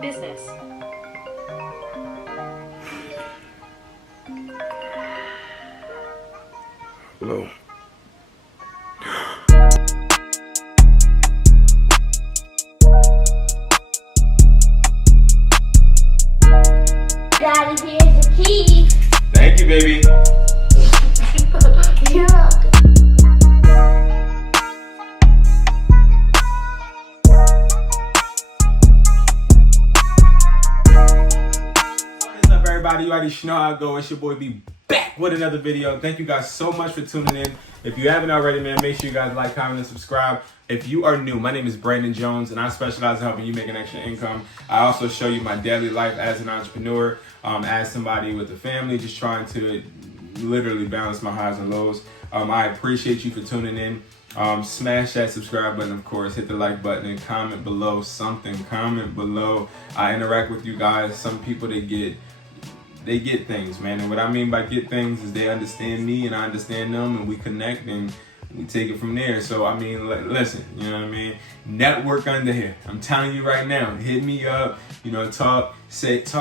Business. Hello. Daddy, here's the key. Thank you, baby. You're welcome. What is up, everybody? You already know how I go. It's your boy B back with another video. Thank you guys so much for tuning in. If you haven't already, man, make sure you guys like, comment, and subscribe. If you are new, my name is Brandon Jones, and I specialize in helping you make an extra income. I also show you my daily life as an entrepreneur, as somebody with a family, just trying to literally balance my highs and lows. I appreciate you for tuning in. Smash that subscribe button, of course, hit the like button, and comment below something. Comment below. I interact with you guys. Some people, they get things, man. And what I mean by get things is they understand me and I understand them, and we connect and we take it from there. So, I mean, listen, you know what I mean? Network under here. I'm telling you right now, hit me up, you know, talk it,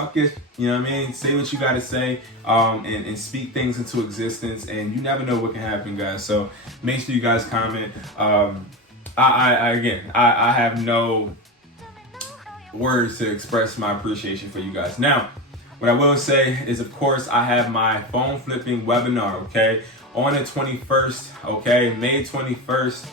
you know what I mean? Say what you got to say, and speak things into existence, and you never know what can happen, guys. So make sure you guys comment. I have no words to express my appreciation for you guys. Now, what I will say is, of course, I have my phone flipping webinar, okay, on the 21st, okay, May 21st.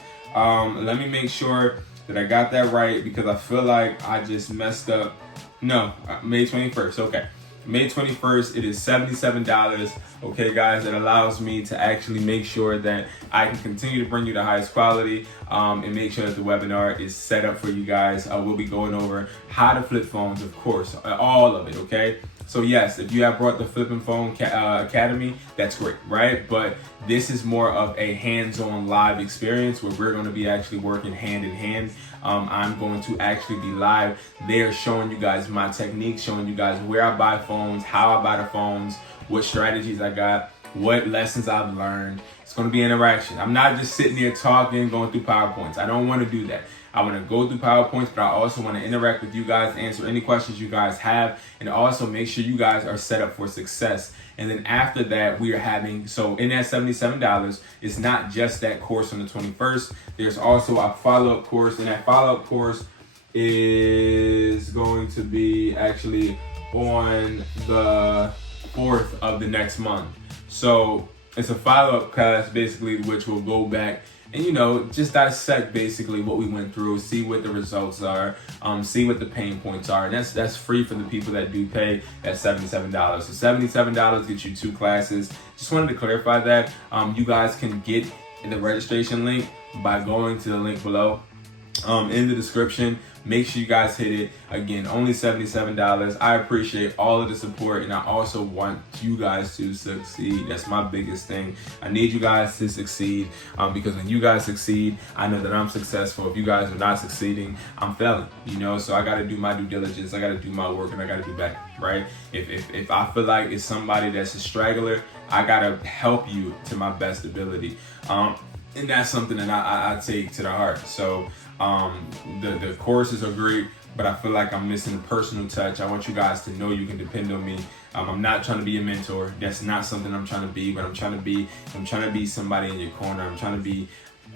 Let me make sure that I got that right, because I feel like I just messed up. No, May 21st, okay. May 21st, it is $77, okay, guys. That allows me to actually make sure that I can continue to bring you the highest quality, and make sure that the webinar is set up for you guys. We'll be going over how to flip phones, of course, all of it, okay? So yes, if you have brought the Flipping Phone Academy, that's great, right? But this is more of a hands-on live experience where we're going to be actually working hand in hand. I'm going to actually be live there showing you guys my techniques, showing you guys where I buy phones, how I buy the phones, what strategies I got, what lessons I've learned. It's going to be interaction. I'm not just sitting there talking, going through PowerPoints. I don't want to do that. I want to go through PowerPoints, but I also want to interact with you guys, answer any questions you guys have, and also make sure you guys are set up for success. And then after that, we are having, so in that $77, it's not just that course on the 21st. There's also a follow-up course, and that follow-up course is going to be actually on the 4th of the next month. So it's a follow-up class, basically, which will go back and, you know, just dissect basically what we went through, see what the results are, see what the pain points are. And that's free for the people that do pay at $77. So $77 gets you 2 classes. Just wanted to clarify that. You guys can get the registration link by going to the link below in the description. Make sure you guys hit it. Again, only $77. I appreciate all of the support, and I also want you guys to succeed. That's my biggest thing. I need you guys to succeed, because when you guys succeed, I know that I'm successful. If you guys are not succeeding, I'm failing, you know? So I got to do my due diligence. I got to do my work, and I got to do better, right? If I feel like it's somebody that's a straggler, I got to help you to my best ability. And that's something that I take to the heart. So the courses are great, but I feel like I'm missing the personal touch. I want you guys to know you can depend on me. I'm not trying to be a mentor. That's not something I'm trying to be, but I'm trying to be somebody in your corner. I'm trying to be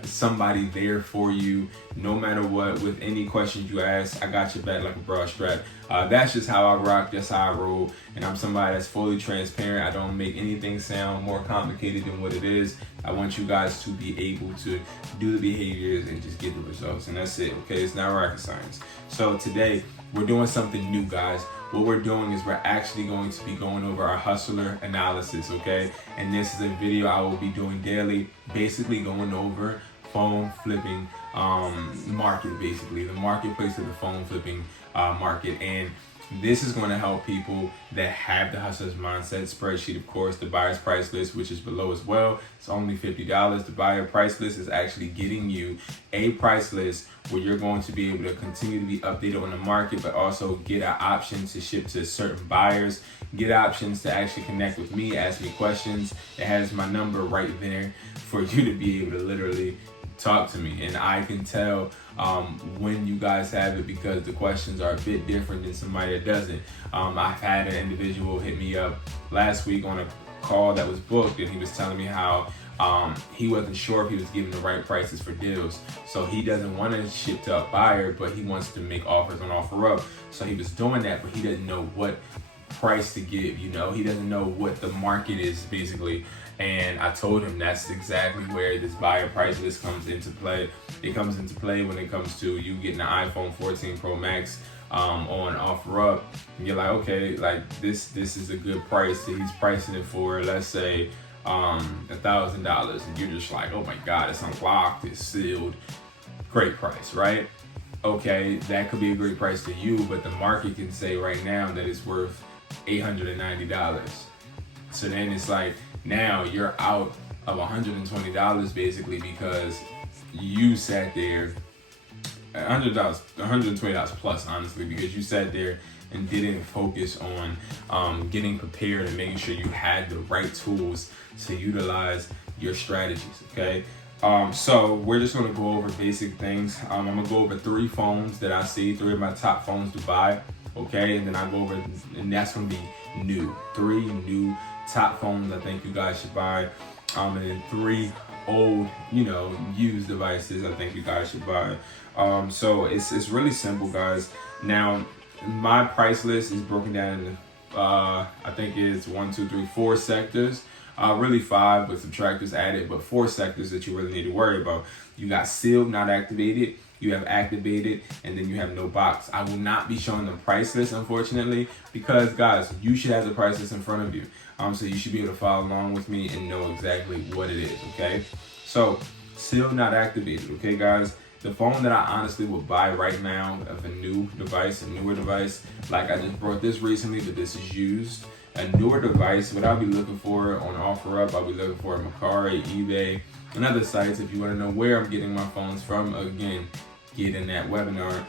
somebody there for you no matter what. With any questions you ask, I got your back like a broad strap. That's just how I rock. That's how I roll. And I'm somebody that's fully transparent. I don't make anything sound more complicated than what it is. I want you guys to be able to do the behaviors and just get the results, and that's it, okay? It's not rocket science. So today we're doing something new, guys. What we're doing is we're actually going to be going over our hustler analysis, okay? And this is a video I will be doing daily, basically going over phone flipping market, basically the marketplace of the phone flipping market. And this is going to help people that have the hustler's mindset spreadsheet. Of course, the buyer's price list, which is below as well. It's only $50. The buyer price list is actually getting you a price list where you're going to be able to continue to be updated on the market, but also get an option to ship to certain buyers, get options to actually connect with me, ask me questions. It has my number right there for you to be able to literally talk to me, and I can tell when you guys have it, because the questions are a bit different than somebody that doesn't. I've had an individual hit me up last week on a call that was booked, and he was telling me how he wasn't sure if he was giving the right prices for deals. So he doesn't want to ship to a buyer, but he wants to make offers on OfferUp. So he was doing that, but he doesn't know what price to give. He doesn't know what the market is, basically. And I told him that's exactly where this buyer price list comes into play. It comes into play when it comes to you getting an iPhone 14 Pro Max on OfferUp, and you're like, okay, like this is a good price. So he's pricing it for, let's say, $1,000, and you're just like, oh my God, it's unlocked, it's sealed, great price, right? Okay, that could be a great price to you, but the market can say right now that it's worth $890. So then it's like, now you're out of $120 basically, because you sat there, $120 plus, honestly, because you sat there and didn't focus on getting prepared and making sure you had the right tools to utilize your strategies, okay? So we're just gonna go over basic things. I'm gonna go over 3 phones that I see, 3 of my top phones to buy, okay? And then I go over, and that's gonna be new, 3 new top phones I think you guys should buy, and then 3 old, used devices I think you guys should buy. So it's really simple, guys. Now, my price list is broken down into I think it's 4 sectors. Really 5 with subtractors added, but 4 sectors that you really need to worry about. You got sealed, not activated. You have activated, and then you have no box. I will not be showing the price list, unfortunately, because guys, you should have the price list in front of you. So you should be able to follow along with me and know exactly what it is, okay? So, sealed, not activated, okay, guys? The phone that I honestly would buy right now of a new device, a newer device, like I just brought this recently, but this is used. A newer device, what I'll be looking for on OfferUp, I'll be looking for MERCARI, eBay, and other sites. If you want to know where I'm getting my phones from, again, get in that webinar.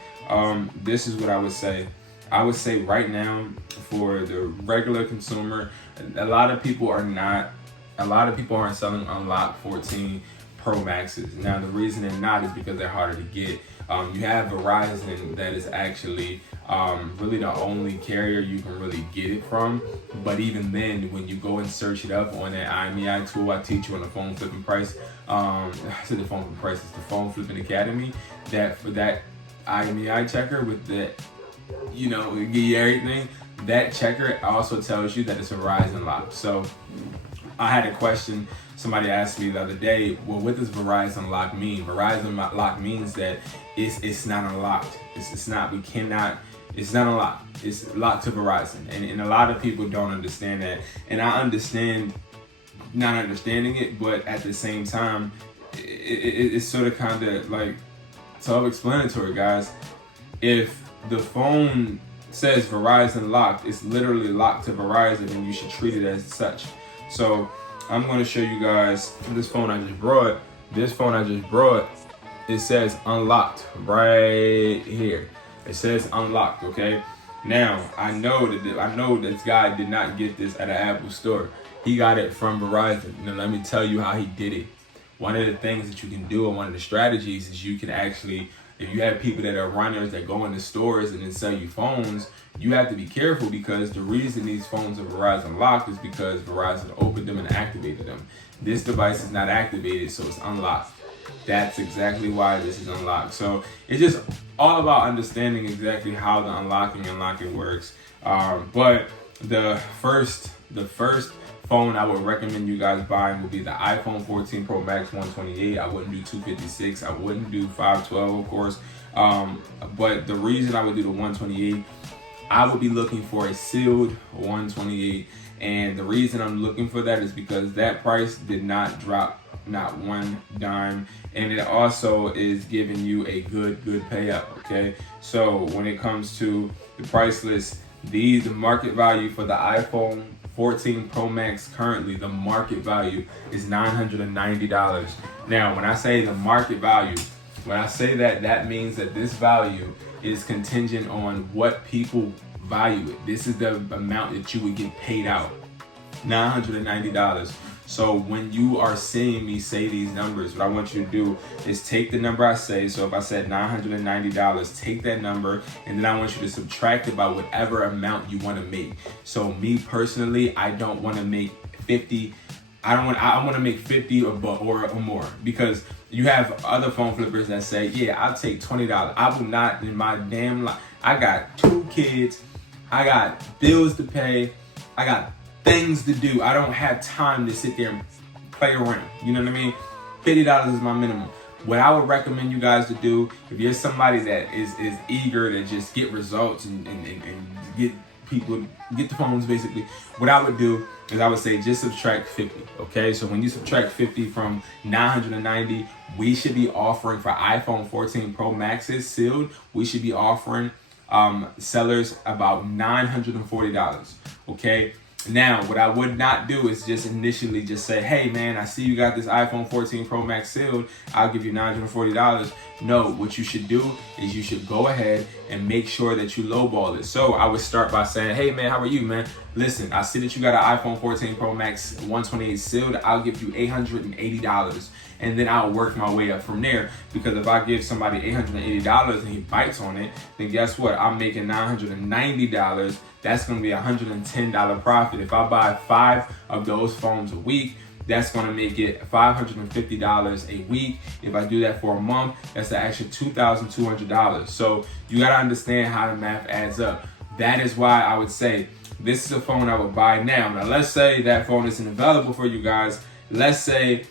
This is what I would say. I would say right now, for the regular consumer, a lot of people aren't selling unlocked 14 Pro Maxes. Now, the reason they're not is because they're harder to get. You have Verizon that is actually really the only carrier you can really get it from. But even then, when you go and search it up on that IMEI tool I teach you on the phone flipping price, I said the phone flipping price is the phone flipping academy. That for that IMEI checker with that, you give you everything. That checker also tells you that it's Verizon lock. So I had a question. Somebody asked me the other day, well, what does Verizon lock mean? Verizon lock means that it's not unlocked. It's not unlocked. It's locked to Verizon. And a lot of people don't understand that. And I understand not understanding it, but at the same time, it's sort of kind of like self-explanatory, guys. If the phone says Verizon locked, it's literally locked to Verizon, and you should treat it as such. So I'm going to show you guys this phone I just brought. It says unlocked right here. It says unlocked, okay? Now, I know this guy did not get this at an Apple store. He got it from Verizon. Now, let me tell you how he did it. One of the things that you can do, and one of the strategies, is you can actually, if you have people that are runners that go into stores and then sell you phones, you have to be careful, because the reason these phones are Verizon locked is because Verizon opened them and activated them. This device is not activated, so it's unlocked. That's exactly why this is unlocked. So it's just all about understanding exactly how the unlocking works. But the first phone I would recommend you guys buying would be the iPhone 14 Pro Max 128. I wouldn't do 256. I wouldn't do 512, of course. But the reason I would do the 128, I would be looking for a sealed 128. And the reason I'm looking for that is because that price did not drop, not one dime. And it also is giving you a good payout, okay? So when it comes to the price list, the market value for the iPhone 14 Pro Max currently, the market value is $990. Now, when I say the market value, when I say that, that means that this value is contingent on what people value it. This is the amount that you would get paid out, $990. So when you are seeing me say these numbers, what I want you to do is take the number I say. So if I said $990, take that number, and then I want you to subtract it by whatever amount you want to make. So me personally, I don't want to make 50. I want to make 50 or more, because you have other phone flippers that say, yeah, I'll take $20. I will not in my damn life. I got 2 kids. I got bills to pay. I got things to do. I don't have time to sit there and play around. You know what I mean? $50 is my minimum. What I would recommend you guys to do, if you're somebody that is eager to just get results and get people, get the phones basically, what I would do is I would say just subtract 50, okay? So when you subtract 50 from 990, we should be offering for iPhone 14 Pro Maxes sealed, we should be offering sellers about $940, okay? Now, what I would not do is just initially just say, hey man, I see you got this iPhone 14 Pro Max sealed, I'll give you $940. No, what you should do is you should go ahead and make sure that you lowball it. So I would start by saying, hey man, how are you, man? Listen, I see that you got an iPhone 14 Pro Max 128 sealed, I'll give you $880. And then I'll work my way up from there, because if I give somebody $880 and he bites on it, then guess what? I'm making $990. That's going to be a $110 profit. If I buy 5 of those phones a week, that's going to make it $550 a week. If I do that for a month, that's an extra $2,200. So you got to understand how the math adds up. That is why I would say this is a phone I would buy now. Now, let's say that phone isn't available for you guys. Let's say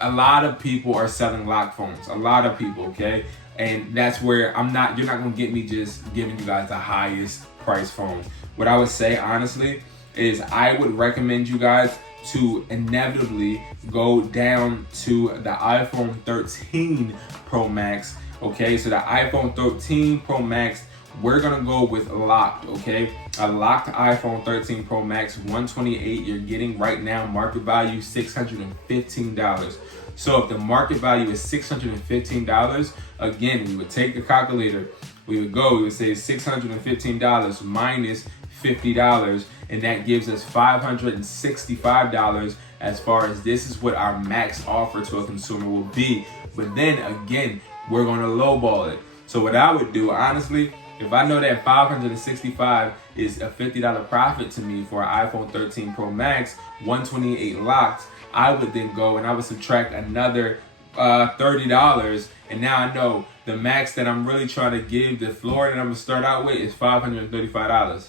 a lot of people are selling lock phones, a lot of people, okay? And that's where you're not gonna get me just giving you guys the highest price phone. What I would say honestly is I would recommend you guys to inevitably go down to the iPhone 13 Pro Max, okay? So the iPhone 13 Pro Max, we're gonna go with locked, okay? A locked iPhone 13 Pro Max 128, you're getting right now market value $615. So if the market value is $615, again, we would take the calculator, we would say $615 minus $50, and that gives us $565 as far as this is what our max offer to a consumer will be. But then again, we're gonna lowball it. So what I would do, honestly, if I know that $565 is a $50 profit to me for an iPhone 13 Pro Max 128 locked, I would then go and I would subtract another $30, and now I know the max that I'm really trying to give, the floor that I'm gonna start out with, is $535.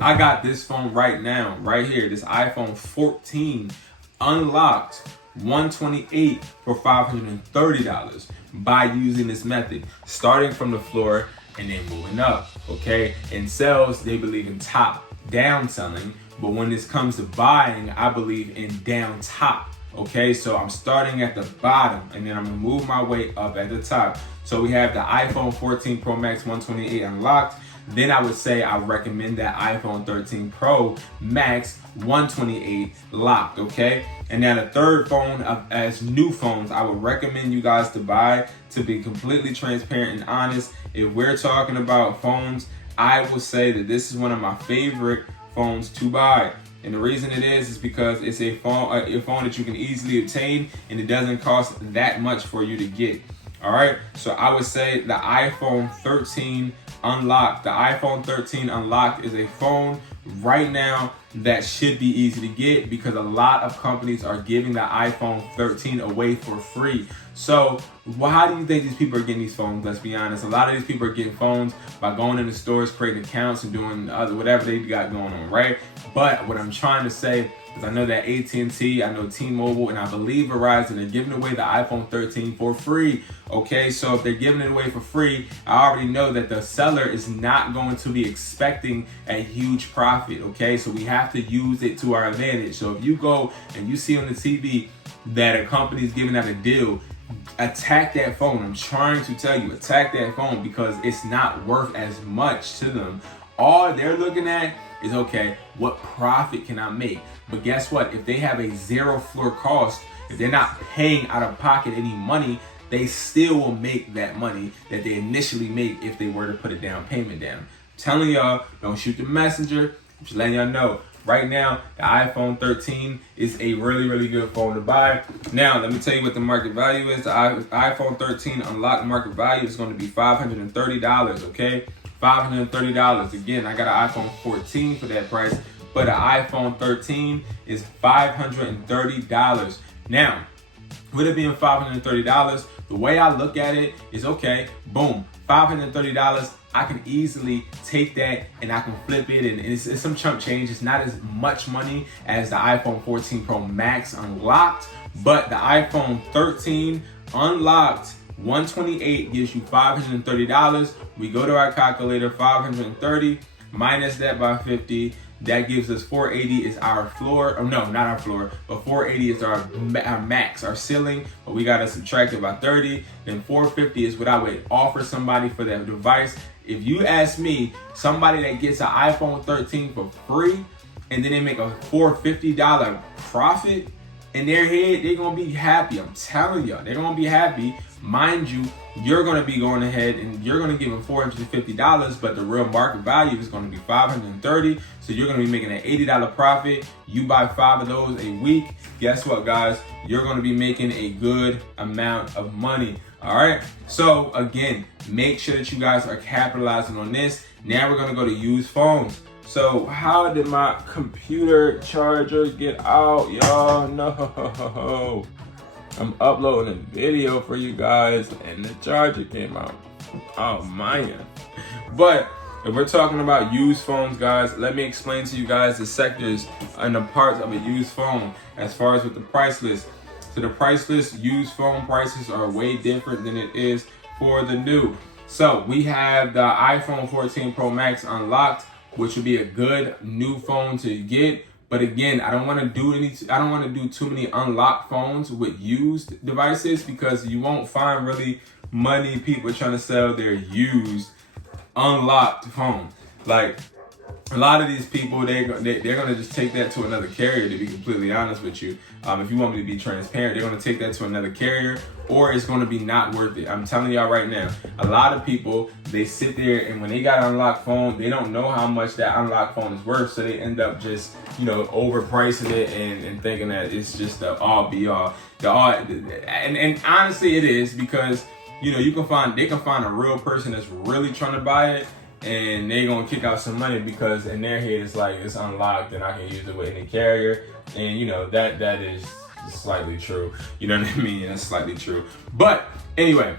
I got this phone right now, right here, this iPhone 14 unlocked 128 for $530 by using this method, starting from the floor and then moving up, okay? In sales, they believe in top-down selling, but when this comes to buying, I believe in down-top, okay? So I'm starting at the bottom, and then I'm gonna move my way up at the top. So we have the iPhone 14 Pro Max 128 unlocked. Then I would say I recommend that iPhone 13 Pro Max 128 locked, okay? And now the third phone as new phones I would recommend you guys to buy, to be completely transparent and honest. If we're talking about phones, I will say that this is one of my favorite phones to buy. And the reason it is because it's a phone that you can easily obtain, and it doesn't cost that much for you to get. All right, so I would say the iPhone 13 unlocked. The iPhone 13 unlocked is a phone right now that should be easy to get, because a lot of companies are giving the iPhone 13 away for free. So how do you think these people are getting these phones? Let's be honest. A lot of these people are getting phones by going into stores, creating accounts, and doing whatever they got going on, right? But what I'm trying to say is I know that AT&T, I know T-Mobile, and I believe Verizon are giving away the iPhone 13 for free, okay? So if they're giving it away for free, I already know that the seller is not going to be expecting a huge profit, okay? So we have to use it to our advantage. So if you go and you see on the TV that a company is giving out a deal, attack that phone. I'm trying to tell you, attack that phone, because it's not worth as much to them. All they're looking at is, okay, what profit can I make? But guess what? If they have a zero floor cost, if they're not paying out of pocket any money, they still will make that money that they initially make if they were to put a down payment down. I'm telling y'all, don't shoot the messenger. I'm just letting y'all know. right now, the iPhone 13 is a really, really good phone to buy. Now, let me tell you what the market value is. The iPhone 13 unlocked market value is going to be $530, okay? $530. Again, I got an iPhone 14 for that price, but an iPhone 13 is $530. Now, with it being $530, the way I look at it is, okay, boom, $530. I can easily take that and I can flip it, and it's some chump change. It's not as much money as the iPhone 14 Pro Max unlocked, but the iPhone 13 unlocked 128 gives you $530. We go to our calculator, 530 minus that by 50. That gives us 480 is our floor. Oh no, not our floor, but 480 is our max, our ceiling. But we gotta subtract it by 30. Then 450 is what I would offer somebody for that device. If you ask me, somebody that gets an iPhone 13 for free and then they make a $450 profit in their head, they're gonna be happy. I'm telling y'all, they're gonna be happy. Mind you, you're gonna be going ahead and you're gonna give them $450, but the real market value is gonna be $530. So you're gonna be making an $80 profit. You buy 5 of those a week. Guess what, guys? You're gonna be making a good amount of money. All right. So again, make sure that you guys are capitalizing on this. Now we're gonna go to used phones. So how did my computer charger get out, y'all? No. I'm uploading a video for you guys and the charger came out. Oh man. But if we're talking about used phones, guys, let me explain to you guys the sectors and the parts of a used phone as far as with the price list. So the price list, used phone prices are way different than it is for the new. So we have the iPhone 14 Pro Max unlocked, which would be a good new phone to get. But again, I don't want to do too many unlocked phones with used devices, because you won't find really many people trying to sell their used unlocked phone. Like a lot of these people, they're gonna just take that to another carrier, to be completely honest with you. If you want me to be transparent, they're gonna take that to another carrier, or it's gonna be not worth it. I'm telling y'all right now, a lot of people, they sit there and when they got an unlocked phone, they don't know how much that unlocked phone is worth, so they end up just, you know, overpricing it and thinking that it's just the all be all. And honestly it is, because you know, they can find a real person that's really trying to buy it, and they gonna kick out some money because in their head it's like it's unlocked and I can use it with any carrier. And you know, that is slightly true. You know what I mean? That's slightly true. But anyway,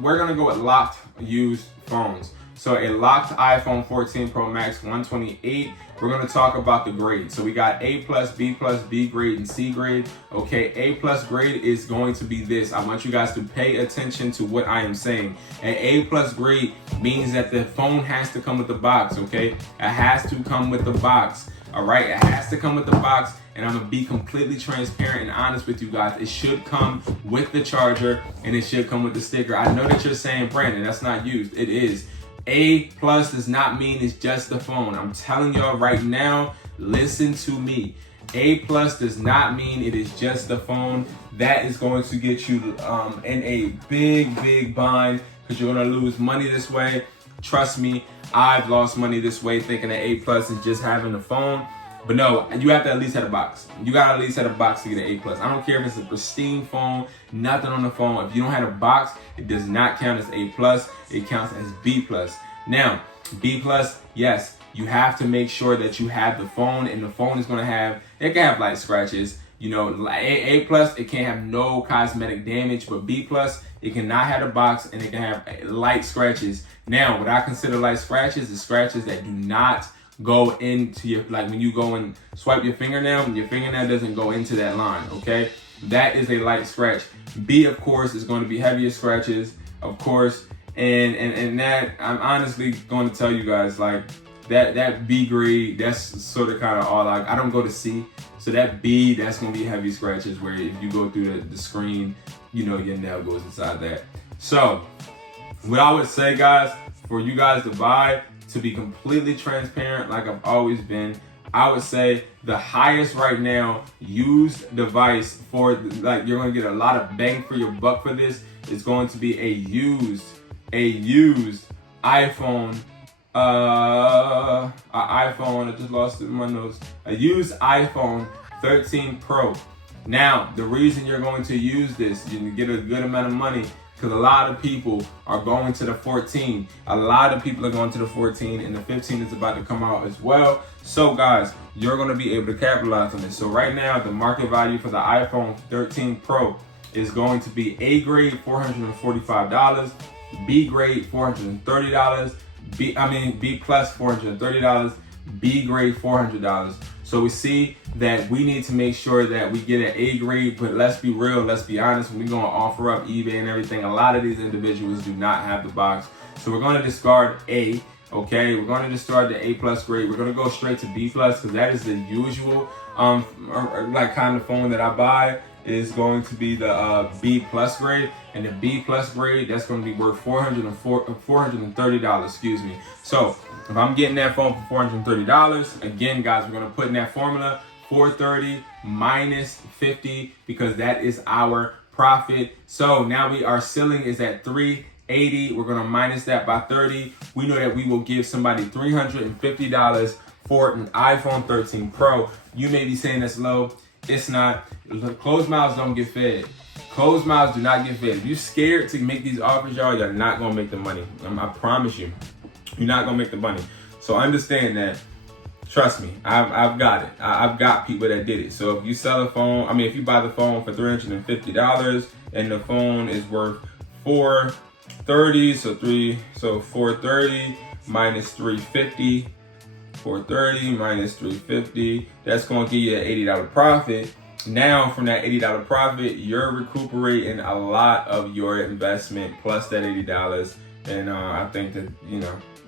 we're gonna go with locked used phones. So a locked iPhone 14 Pro Max 128. We're gonna talk about the grade. So we got A+, B+, B grade, and C grade. Okay, A+ grade is going to be this. I want you guys to pay attention to what I am saying. An A+ grade means that the phone has to come with the box, okay? It has to come with the box, all right? It has to come with the box, and I'm gonna be completely transparent and honest with you guys. It should come with the charger, and it should come with the sticker. I know that you're saying, Brandon, that's not used. It is. A+ does not mean it's just the phone. I'm telling y'all right now, listen to me. A+ does not mean it is just the phone. That is going to get you in a big bind, because you're gonna lose money this way. Trust me, I've lost money this way thinking that A+ is just having the phone. But no, you have to at least have a box. You gotta at least have a box to get an A+. I don't care if it's a pristine phone, nothing on the phone. If you don't have a box, it does not count as A+. It counts as B+. Now, B+, yes, you have to make sure that you have the phone, and the phone is gonna have, it can have light scratches. You know, A+, it can't have no cosmetic damage, but B+, it cannot have a box, and it can have light scratches. Now, what I consider light scratches is scratches that do not go into your, like when you go and swipe your fingernail, your fingernail doesn't go into that line, okay? That is a light scratch. B, of course, is going to be heavier scratches, of course, and that, I'm honestly going to tell you guys, like, that B grade, that's sort of kind of all, like, I don't go to C, so that B, that's going to be heavy scratches, where if you go through the screen, you know, your nail goes inside that. So, what I would say, guys, for you guys to buy, to be completely transparent, like I've always been, I would say the highest right now used device for, like, you're gonna get a lot of bang for your buck for this, is going to be a used iPhone an iPhone. I just lost it in my notes. A used iPhone 13 Pro. Now, the reason you're going to use this, you can get a good amount of money, because a lot of people are going to the 14. A lot of people are going to the 14, and the 15 is about to come out as well. So guys, you're going to be able to capitalize on this. So right now, the market value for the iPhone 13 Pro is going to be A grade $445, B grade $430, B plus $430, B grade $400. So we see that we need to make sure that we get an A grade, but let's be real, let's be honest, when we're going to offer up eBay and everything, a lot of these individuals do not have the box. So we're going to discard A, okay? We're going to discard the A plus grade. We're going to go straight to B plus, because that is the usual like kind of phone that I buy is going to be the B plus grade, and the B plus grade, that's going to be worth $430, excuse me. So if I'm getting that phone for $430, again, guys, we're going to put in that formula, 430 minus 50, because that is our profit. So now our ceiling is at 380. We're going to minus that by 30. We know that we will give somebody $350 for an iPhone 13 Pro. You may be saying that's low. It's not. Closed mouths don't get fed. Closed mouths do not get fed. If you're scared to make these offers, y'all, you're not going to make the money. I promise you. You're not going to make the money. So understand that. Trust me, I've got it. I've got people that did it. So if you sell a phone, if you buy the phone for $350 and the phone is worth $430, so 430 minus 350, 430 minus 350, that's going to give you an $80 profit. Now from that $80 profit, you're recuperating a lot of your investment plus that $80. And I think that,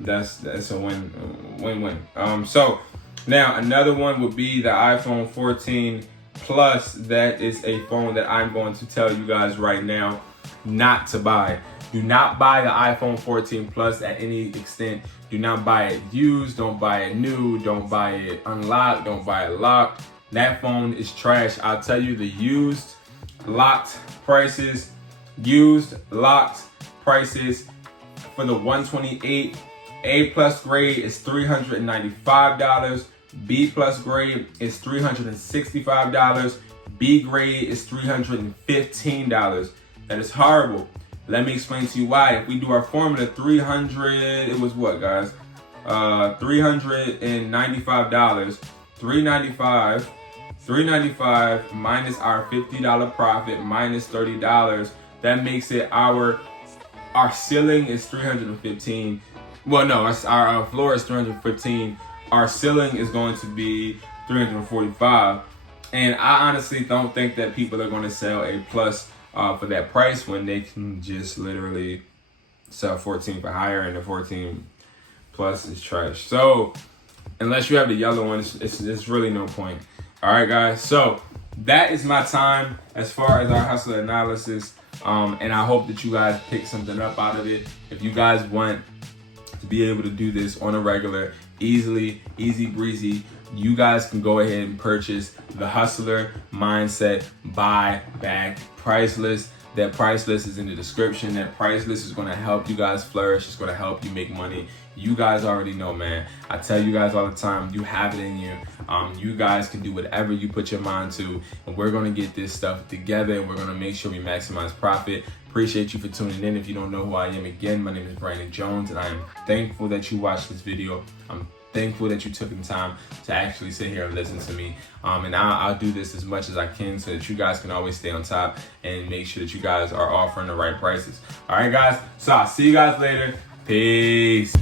that's a win-win. So now another one would be the iPhone 14 Plus. That is a phone that I'm going to tell you guys right now not to buy. Do not buy the iPhone 14 Plus at any extent. Do not buy it used. Don't buy it new. Don't buy it unlocked. Don't buy it locked. That phone is trash. I'll tell you, the used locked prices for the 128 A plus grade is $395. B plus grade is $365. B grade is $315. That is horrible. Let me explain to you why. If we do our formula, 300, it was what, guys? $395. $395 minus our $50 profit minus $30. That makes it our ceiling is $315. Well, no, our floor is $315. Our ceiling is going to be $345. And I honestly don't think that people are going to sell a plus for that price when they can just literally sell 14 for higher, and the 14 plus is trash. So unless you have the yellow one, it's really no point. All right, guys. So that is my time as far as our hustler analysis. And I hope that you guys pick something up out of it. If you guys want to be able to do this on a regular, easy breezy, you guys can go ahead and purchase the Hustler Mindset Buy Back Price List. That price list is in the description. That price list is going to help you guys flourish. It's going to help you make money. You guys already know, man. I tell you guys all the time, you have it in you. You guys can do whatever you put your mind to, and we're going to get this stuff together, and we're going to make sure we maximize profit. Appreciate you for tuning in. If you don't know who I am, again, my name is Brandon Jones, and I am thankful that you watched this video. I'm thankful that you took the time to actually sit here and listen to me. And I'll do this as much as I can so that you guys can always stay on top and make sure that you guys are offering the right prices. All right, guys. So I'll see you guys later. Peace.